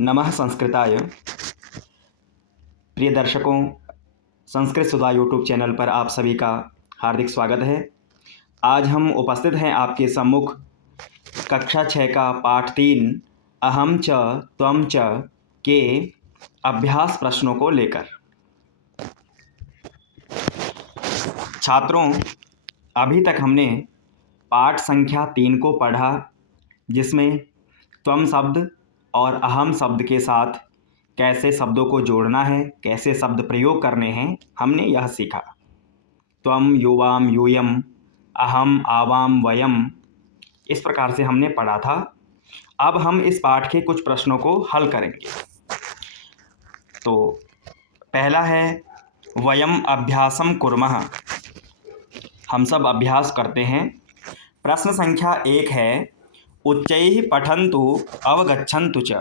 नमः संस्कृताय। प्रिय दर्शकों, संस्कृत सुधा यूट्यूब चैनल पर आप सभी का हार्दिक स्वागत है। आज हम उपस्थित हैं आपके सम्मुख कक्षा 6 का पाठ 3 अहम च त्वम च के अभ्यास प्रश्नों को लेकर। छात्रों, अभी तक हमने पाठ संख्या 3 को पढ़ा, जिसमें त्वम शब्द और अहम शब्द के साथ कैसे शब्दों को जोड़ना है, कैसे शब्द प्रयोग करने हैं, हमने यह सीखा। त्वम, युवाम, यूयम, अहम, आवाम, वयम, इस प्रकार से हमने पढ़ा था। अब हम इस पाठ के कुछ प्रश्नों को हल करेंगे। तो पहला है वयम अभ्यासम कुर्मः, हम सब अभ्यास करते हैं। प्रश्न संख्या 1 है उच्चैः पठन्तु अवगच्छन्तु च।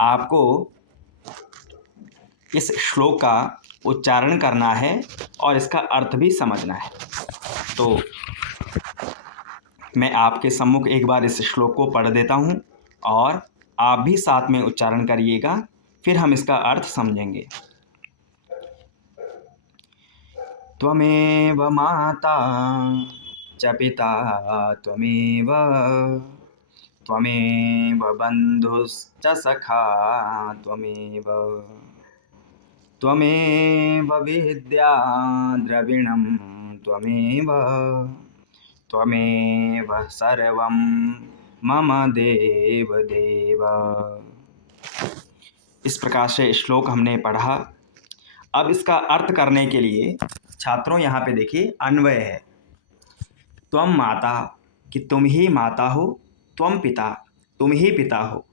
आपको इस श्लोक का उच्चारण करना है और इसका अर्थ भी समझना है। तो मैं आपके सम्मुख एक बार इस श्लोक को पढ़ देता हूँ और आप भी साथ में उच्चारण करिएगा, फिर हम इसका अर्थ समझेंगे। त्वमेव माता च पिता त्वमेव, त्वमेव बन्धुश्च सखा त्वमेव, त्वमेव विद्या द्रविणं त्वमेव, त्वमेव सर्वं मम देव देव। इस प्रकार से श्लोक हमने पढ़ा। अब इसका अर्थ करने के लिए छात्रों यहाँ पे देखिए अन्वय है। त्वम माता, कि तुम ही माता हो। त्वम पिता, तुम ही पिता हो।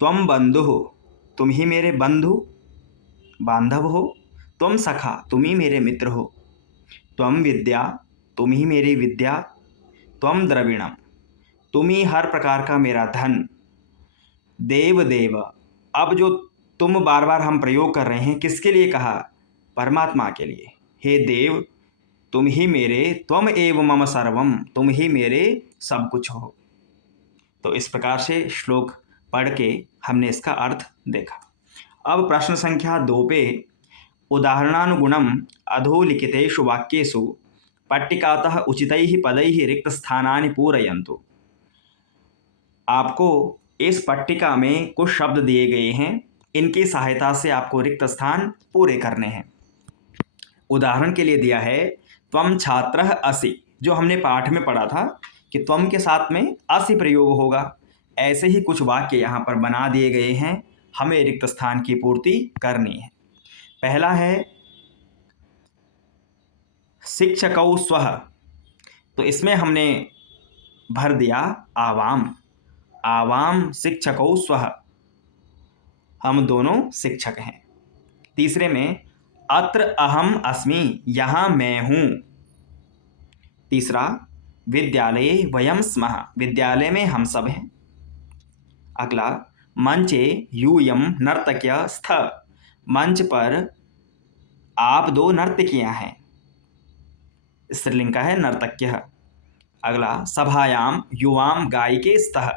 त्वम बंधु हो, तुम ही मेरे बंधु बांधव हो। त्वम सखा, तुम ही मेरे मित्र हो। त्वम विद्या, तुम ही मेरी विद्या। त्वम द्रविणम, तुम ही हर प्रकार का मेरा धन। देव देव, अब जो तुम बार बार हम प्रयोग कर रहे हैं, किसके लिए कहा? परमात्मा के लिए। हे देव, तुम ही मेरे, त्वम एव मम सर्वम, तुम ही मेरे सब कुछ हो। तो इस प्रकार से श्लोक पढ़ के हमने इसका अर्थ देखा। अब प्रश्न संख्या 2 पे उदाहरणानुगुणम अधोलिखितेषु वाक्येषु पट्टिकातः उचितैः पदैः रिक्तस्थानानि पूरयन्तु। आपको इस पट्टिका में कुछ शब्द दिए गए हैं, इनकी सहायता से आपको रिक्त स्थान पूरे करने हैं। उदाहरण के लिए दिया है त्वम छात्रः असि, जो हमने पाठ में पढ़ा था कि त्वम के साथ में असि प्रयोग होगा। ऐसे ही कुछ वाक्य यहाँ पर बना दिए गए हैं, हमें रिक्त स्थान की पूर्ति करनी है। पहला है शिक्षकौ स्वः, तो इसमें हमने भर दिया आवाम। आवाम शिक्षकौ स्वः, हम दोनों शिक्षक हैं। तीसरे में अत्र अहम अस्मि, यहाँ मैं हूँ। तीसरा विद्यालये वयं स्मः, विद्यालय में हम सब हैं। अगला मंचे यूयं नर्तक्य स्थ, मंच पर आप दो नर्तकियां हैं। स्त्रीलिंग का है नर्तक्यः। अगला सभायां युवां गायिके स्तः,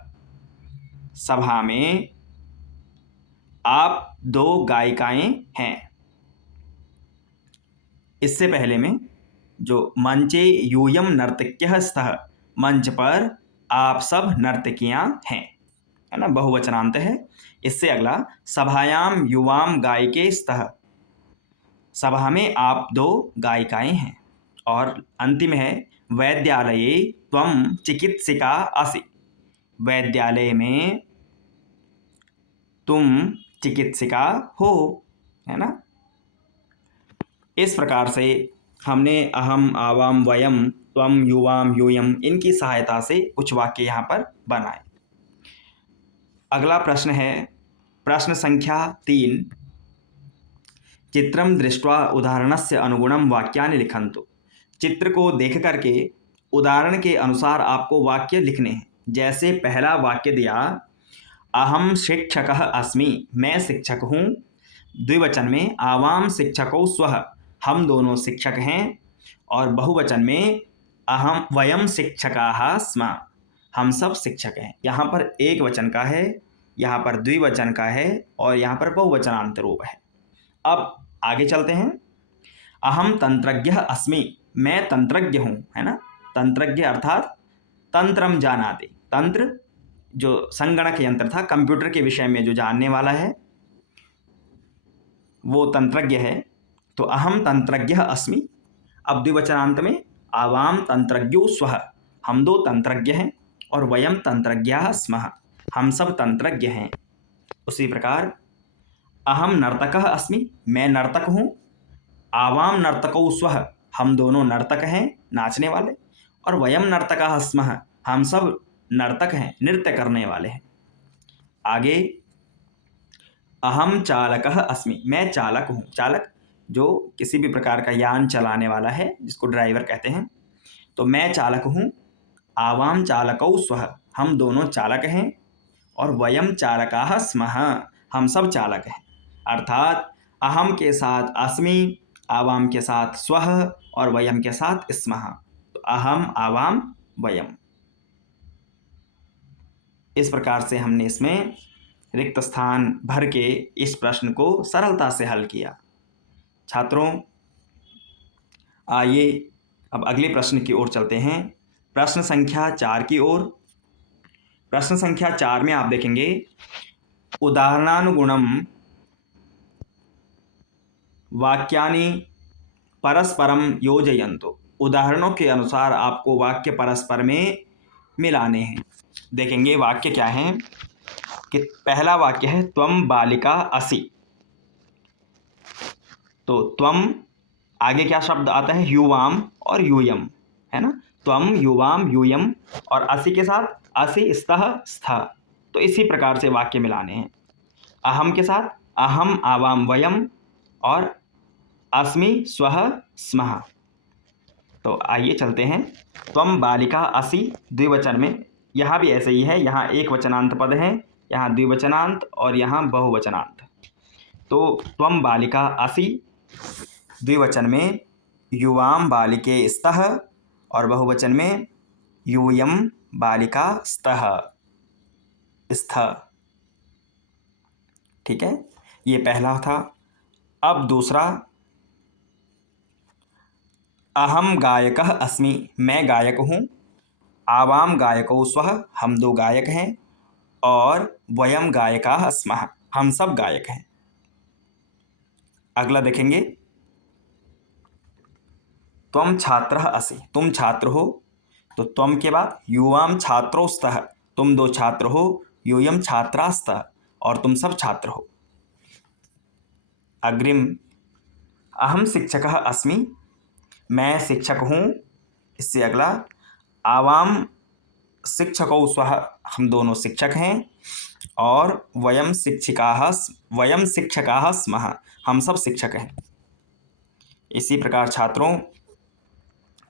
सभा में आप दो गायिकाएं हैं। इससे पहले में जो मंचे यूयम नर्तक्यः स्तः, मंच पर आप सब नर्तकियां हैं, है ना, बहुवचनांत है। इससे अगला सभायाम युवाम गायिके स्तः, सभा में आप दो गायिकाएं हैं। और अंतिम है वैद्यालये त्वम चिकित्सिका असि, वैद्यालय में तुम चिकित्सिका हो, है ना। इस प्रकार से हमने अहम, आवाम, वयम, त्वम, युवाम, यूयम, इनकी सहायता से कुछ वाक्य यहाँ पर बनाए। अगला प्रश्न है प्रश्न संख्या 3 चित्रम दृष्ट्वा उदाहरणस्य अनुगुणम वाक्यानि लिखन्तु। चित्र को देख करके उदाहरण के अनुसार आपको वाक्य लिखने हैं। जैसे पहला वाक्य दिया अहम शिक्षकः अस्मि, मैं शिक्षक हूँ। द्विवचन में आवाम शिक्षकौ स्वः, हम दोनों शिक्षक हैं। और बहुवचन में अहम वयम शिक्षकाः स्मः, हम सब शिक्षक हैं। यहाँ पर एक वचन का है, यहाँ पर द्विवचन का है और यहाँ पर बहुवचनांत रूप है। अब आगे चलते हैं। अहम तंत्रज्ञ अस्मि, मैं तंत्रज्ञ हूँ, है ना। तंत्रज्ञ अर्थात तंत्रम जानाति, तंत्र जो संगणक यंत्र था, कंप्यूटर के विषय में जो जानने वाला है वो तंत्रज्ञ है। तो अहम तंत्रज्ञ अस्मि। अब द्विवचनांत में आवाम तंत्रज्ञो स्वः, हम दो तंत्रज्ञ हैं, और वयम तंत्रज्ञाः स्मः, हम सब तंत्रज्ञ हैं। उसी प्रकार अहम नर्तकः अस्मि, मैं नर्तक हूँ। आवाम नर्तकौ स्वः, हम दोनों नर्तक हैं, नाचने वाले। और वयम नर्तकाः स्मः, हम सब नर्तक हैं, नृत्य करने वाले हैं। आगे अहम चालकः अस्मि, मैं चालक हूँ। चालक जो किसी भी प्रकार का यान चलाने वाला है, जिसको ड्राइवर कहते हैं। तो मैं चालक हूँ। आवाम चालकौ स्वः, हम दोनों चालक हैं। और वयम चालकाः स्मः, हम सब चालक हैं। अर्थात अहम के साथ अस्मि, आवाम के साथ स्वः और वयम के साथ स्मः। तो अहम, आवाम, वयम। इस प्रकार से हमने इसमें रिक्त स्थान भर के इस प्रश्न को सरलता से हल किया। छात्रों, आइए अब अगले प्रश्न की ओर चलते हैं, प्रश्न संख्या 4 की ओर। प्रश्न संख्या 4 में आप देखेंगे, उदाहरणानुगुणम वाक्यानि परस्परम योजयन्तु, उदाहरणों के अनुसार आपको वाक्य परस्पर में मिलाने हैं। देखेंगे वाक्य क्या है कि पहला वाक्य है त्वम बालिका असि। तो त्वम, आगे क्या शब्द आता है, युवाम और यूयम, है ना। त्वम, युवाम, यूयम, और असि के साथ असि, स्तः, स्थ। तो इसी प्रकार से वाक्य मिलाने हैं। अहम के साथ अहम, आवाम, वयम, और अस्मि, स्वः, स्मः। तो आइए चलते हैं। त्वम बालिका असि द्विवचन में, यहाँ भी ऐसे ही है, यहाँ एक वचनांत पद है, यहाँ द्विवचनांत और यहाँ बहुवचनांत। तो त्वम बालिका असि द्विवचन में युवाम बालिके स्तः, और बहुवचन में यूयम बालिका स्तः, स्थ। ठीक है, ये पहला था। अब दूसरा, अहम गायकः अस्मि, मैं गायक हूँ। आवाम गायकौ स्वः, हम दो गायक हैं। और वयम गायकाः स्मः, हम सब गायक हैं। अगला देखेंगे, त्वम छात्रः असि, तुम छात्र हो। तो त्वम के बाद युवाम छात्रो स्तः, तुम दो छात्र हो। यूयम छात्रास्तः, और तुम सब छात्र हो। अग्रिम, अहम शिक्षकः अस्मि, मैं शिक्षक हूँ। इससे अगला, आवाम शिक्षकौ स्वः, हम दोनों शिक्षक हैं। और वयम शिक्षकाः स्मः, हम सब शिक्षक हैं। इसी प्रकार छात्रों,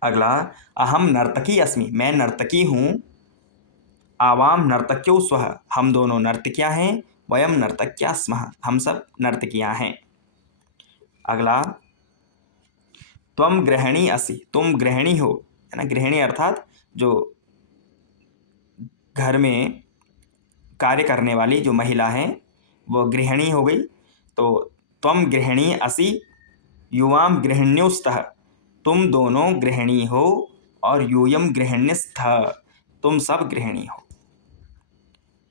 अगला, अहम नर्तकी अस्मि, मैं नर्तकी हूँ। आवाम नर्तक्यौ स्वः, हम दोनों नर्तकियाँ हैं। वयम नर्तक्या स्मः, हम सब नर्तकियाँ हैं। अगला, त्वम गृहिणी असि, तुम गृहिणी हो, है ना। गृहिणी अर्थात जो घर में कार्य करने वाली जो महिला हैं, वो गृहिणी हो गई। तो त्वम गृहिणी असि युवाम गृहिण्योस्तः, तुम दोनों गृहिणी हो। और यूयम गृहिण्यस्थ, तुम सब गृहिणी हो।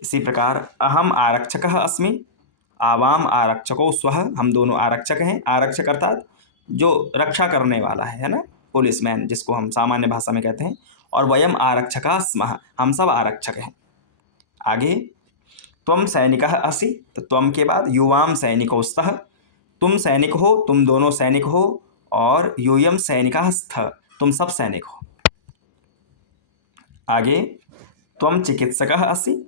इसी प्रकार, अहम आरक्षकः अस्मि, आवाम आरक्षको स्वः, हम दोनों आरक्षक हैं। आरक्षक अर्थात जो रक्षा करने वाला है ना, पुलिसमैन, जिसको हम सामान्य भाषा में कहते हैं। और वयम आरक्षकाः स्मः, हम सब आरक्षक हैं। आगे, त्वम सैनिकः असि, तो त्वम के बाद युवाम सैनिकौ स्तः, तुम सैनिक हो, तुम दोनों सैनिक हो। और यूयम सैनिकाः स्थ, तुम सब सैनिक हो। आगे, त्वम चिकित्सकः असि,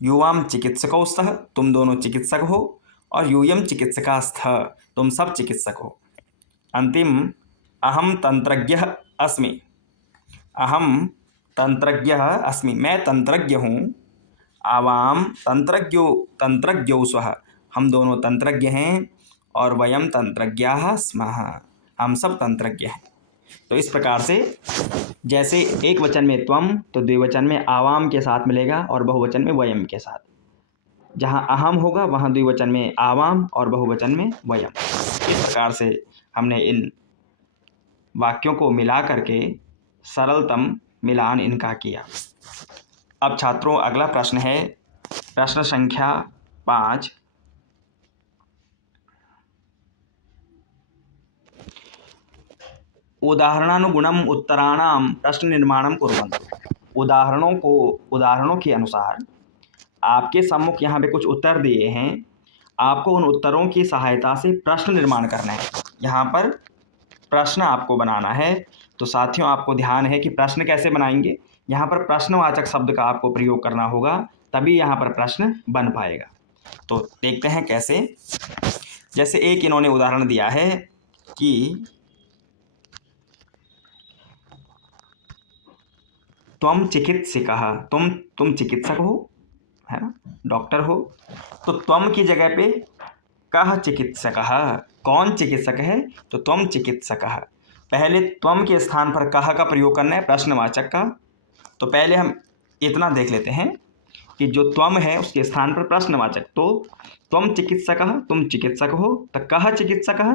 युवाम चिकित्सकौ स्तः, तुम दोनों चिकित्सक हो। और यूयम चिकित्सकाः स्थ, तुम सब चिकित्सक हो। अंतिम, अहम तंत्रज्ञः अस्मि, अहम तंत्रज्ञः अस्मि, मैं तंत्रज्ञ हूँ। आवाम तंत्रज्ञौ स्वः, हम दोनों तंत्रज्ञ हैं। और वयम तंत्रज्ञाः स्मः, हम सब तंत्रज्ञ हैं। तो इस प्रकार से, जैसे एक वचन में त्वम, तो द्विवचन में आवाम के साथ मिलेगा और बहुवचन में वयम के साथ। जहाँ अहम होगा वहाँ द्विवचन में आवाम और बहुवचन में वयम। इस प्रकार से हमने इन वाक्यों को मिला करके सरलतम मिलान इनका किया। अब छात्रों अगला प्रश्न है प्रश्न संख्या 5। उदाहरणानुगुणम उत्तराणाम प्रश्न निर्माणम कुर्वन्तु। उदाहरणों के अनुसार आपके सम्मुख यहाँ पे कुछ उत्तर दिए हैं, आपको उन उत्तरों की सहायता से प्रश्न निर्माण करना है। यहाँ पर प्रश्न आपको बनाना है। तो साथियों आपको ध्यान है कि प्रश्न कैसे बनाएंगे, यहाँ पर प्रश्नवाचक शब्द का आपको प्रयोग करना होगा, तभी यहाँ पर प्रश्न बन पाएगा। तो देखते हैं कैसे। जैसे एक इन्होंने उदाहरण दिया है कि त्वम चिकित्सकः, तुम चिकित्सक हो, है ना, डॉक्टर हो। तो त्वम की जगह पे कः चिकित्सकः, कौन चिकित्सक है, तो त्वम चिकित्सकः। पहले त्वम के स्थान पर कः का प्रयोग करना है, प्रश्नवाचक का। तो पहले हम इतना देख लेते हैं कि जो त्वम है उसके स्थान पर प्रश्नवाचक। तो त्वम चिकित्सकः, तुम चिकित्सक हो, तो कः चिकित्सकः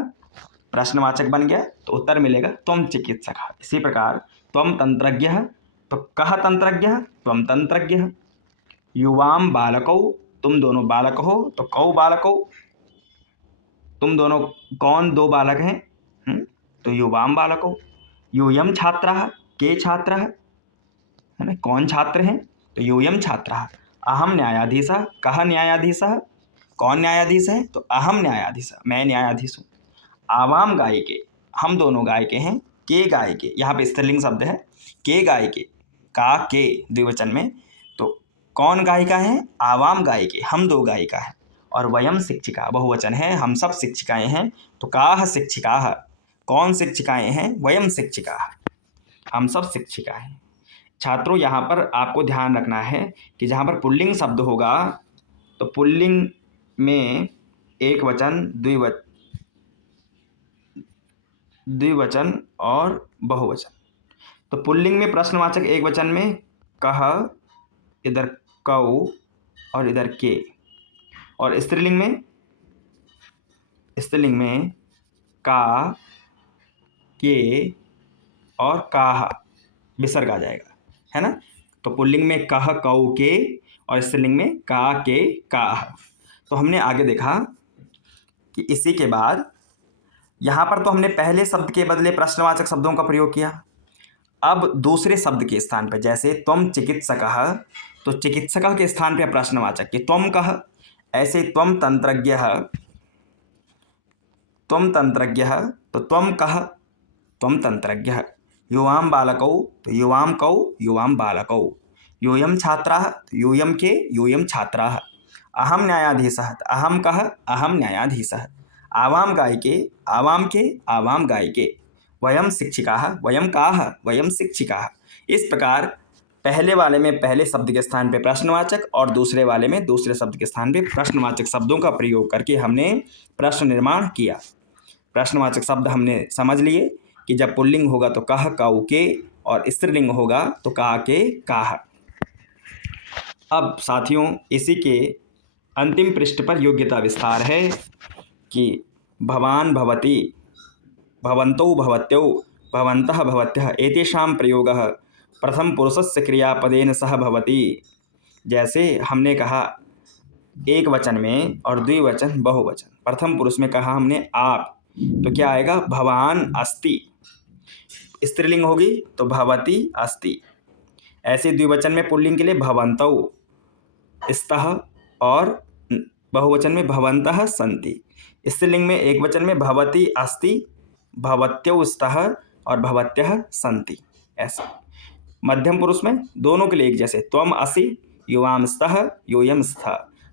प्रश्नवाचक बन गया, तो उत्तर मिलेगा त्वम चिकित्सकः। इसी प्रकार त्वम तंत्रज्ञः, तो कः तंत्रज्ञः, त्वम तंत्रज्ञः। युवाम बालकौ, तुम दोनों बालक हो, तो कौ बालकौ, तुम दोनों कौन दो बालक हैं, तो युवाम बालकौ। यूयम छात्रः, के छात्रः, है ना, कौन छात्र हैं, तो यूयम छात्रः। अहम न्यायाधीशः, कः न्यायाधीशः, कौन न्यायाधीश है, तो अहम न्यायाधीशः, मैं न्यायाधीश हूँ। आवाम गायिके, हम दोनों गायिके हैं। के गायिके, यहाँ पे स्त्रीलिंग शब्द है। के गायिके, का के द्विवचन में, तो कौन गायिका है, आवाम गायिके, हम दो गायिका हैं। और वयम शिक्षिका बहुवचन है, हम सब शिक्षिकाएं हैं। तो काः शिक्षिकाः, कौन शिक्षिकाएं हैं, वयम शिक्षिकाः, हम सब शिक्षिका हैं। छात्रों यहाँ पर आपको ध्यान रखना है कि जहाँ पर पुल्लिंग शब्द होगा तो पुल्लिंग में एक वचन, द्विवचन और बहुवचन। तो पुल्लिंग में प्रश्नवाचक एक वचन में कः, इधर कौ और इधर के। और स्त्रीलिंग में का, के और काह विसर्ग आ जाएगा, है ना। तो पुल्लिंग में कह कौ के और स्त्रीलिंग में का के काह। तो हमने आगे देखा कि इसी के बाद यहाँ पर तो हमने पहले शब्द के बदले प्रश्नवाचक शब्दों का प्रयोग किया। अब दूसरे शब्द के स्थान पर, जैसे त्वम चिकित्सकः, तो चिकित्सक के स्थान पर प्रश्नवाचक कि त्वम कः। ऐसे त्वम तंत्रज्ञः, तो त्वम कः, त्वम तंत्रज्ञः। युवाम बालकौ, तो युवाम कौ, युवाम बालकौ। यूयम छात्राः, तो यूयम के, यूयम छात्राः। अहम न्यायाधीशः, तो अहम कः, अहम न्यायाधीशः। आवाम गायिके, आवाम के, आवाम गायिके। वयम शिक्षिकाः, वयम काः, वयम शिक्षिकाः। इस प्रकार पहले वाले में पहले शब्द के स्थान पर प्रश्नवाचक और दूसरे वाले में दूसरे शब्द के स्थान पर प्रश्नवाचक शब्दों का प्रयोग करके हमने प्रश्न निर्माण किया। प्रश्नवाचक शब्द हमने समझ लिए कि जब पुल्लिंग होगा तो कह कौ के और स्त्रीलिंग होगा तो का के काह। अब साथियों इसी के अंतिम पृष्ठ पर योग्यता विस्तार है कि भवान भवती, भवन्तौ भवत्यौ, भवन्तः भवत्यः एतेषां प्रयोगः प्रथम पुरुषस्य क्रियापदेन सह भवति। जैसे हमने कहा एक वचन में और द्विवचन बहुवचन। प्रथम पुरुष में कहा हमने आप, तो क्या आएगा, भवान अस्ति। स्त्रीलिंग होगी तो भवती अस्ति। ऐसे द्विवचन में पुल्लिंग के लिए भवन्तौ स्तः और बहुवचन में भवन्तः सन्ति। स्त्रीलिंग में एक वचन में भवती अस्ति, भवत्यौ स्तः और भवत्यः सन्ति। ऐसा मध्यम पुरुष में दोनों के लिए एक जैसे, त्वम असि, युवाम स्तः, यूयम स्तः।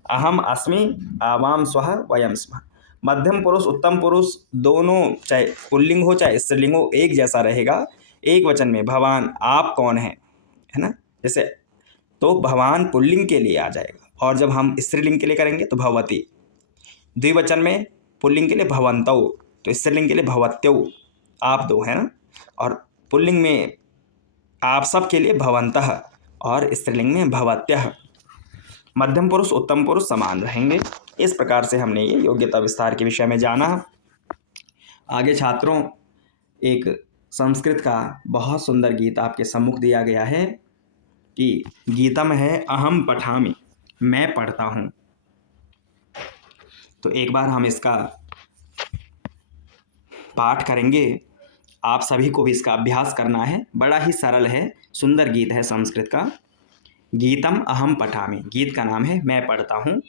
अहम अस्मि, आवाम स्वः, वयम स्मः। मध्यम पुरुष उत्तम पुरुष दोनों चाहे पुल्लिंग हो चाहे स्त्रीलिंग हो एक जैसा रहेगा। एक वचन में भवान, आप कौन हैं, है ना, जैसे, तो भवान पुल्लिंग के लिए आ जाएगा। और जब हम स्त्रीलिंग के लिए करेंगे तो भवती। द्विवचन में पुल्लिंग के लिए भवन्तौ, तो स्त्रीलिंग के लिए भवत्यौ, आप दो, है ना। और पुल्लिंग में आप सब के लिए भवन्तः और स्त्रीलिंग में भवत्यः। मध्यम पुरुष उत्तम पुरुष समान रहेंगे। इस प्रकार से हमने ये योग्यता विस्तार के विषय में जाना। आगे छात्रों, एक संस्कृत का बहुत सुंदर गीत आपके सम्मुख दिया गया है कि गीतम है अहम पठामि, मैं पढ़ता हूँ। तो एक बार हम इसका पाठ करेंगे। आप सभी को भी इसका अभ्यास करना है। बड़ा ही सरल है, सुंदर गीत है संस्कृत का। गीतम अहम पठामि, गीत का नाम है मैं पढ़ता हूँ।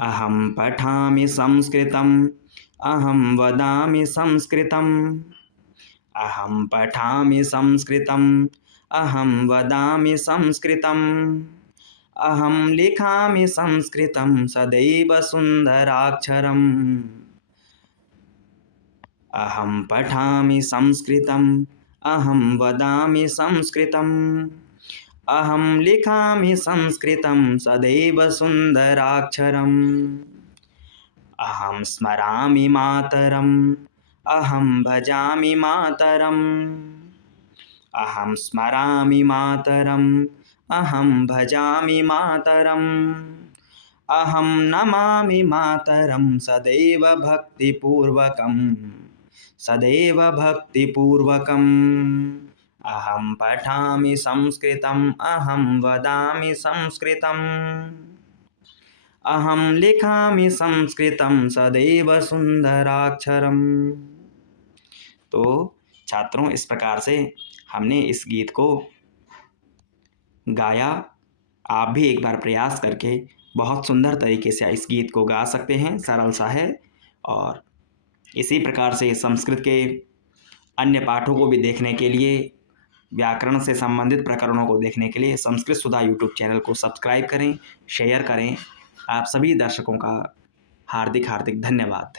अहम पठामि संस्कृतम, अहम वदामि संस्कृतम, अहम पठामि संस्कृतम, अहम वदामि संस्कृतम, अहम लिखामि संस्कृतं सदैव सुन्दराक्षरम्। अहम पठामि संस्कृतम्, अहम वदामि संस्कृतम्, अहम लिखामि संस्कृतं सदैव सुन्दराक्षरम्। अहम स्मरामि मातरम्, अहम भजामि मातरम्, अहम स्मरामि मातरम्, अहम भजामि मातरम्, अहम नमामि मातरं सदैव भक्तिपूर्वकम्, सदैव भक्तिपूर्वकम्। अहम पठामि संस्कृतम्, अहम वदामि संस्कृतम्, अहम लिखामि संस्कृतं सदैव सुन्दराक्षरम्। तो छात्रों, इस प्रकार से हमने इस गीत को गाया। आप भी एक बार प्रयास करके बहुत सुंदर तरीके से इस गीत को गा सकते हैं। सरल सा है। और इसी प्रकार से संस्कृत के अन्य पाठों को भी देखने के लिए, व्याकरण से संबंधित प्रकरणों को देखने के लिए संस्कृत सुधा यूट्यूब चैनल को सब्सक्राइब करें, शेयर करें। आप सभी दर्शकों का हार्दिक हार्दिक धन्यवाद।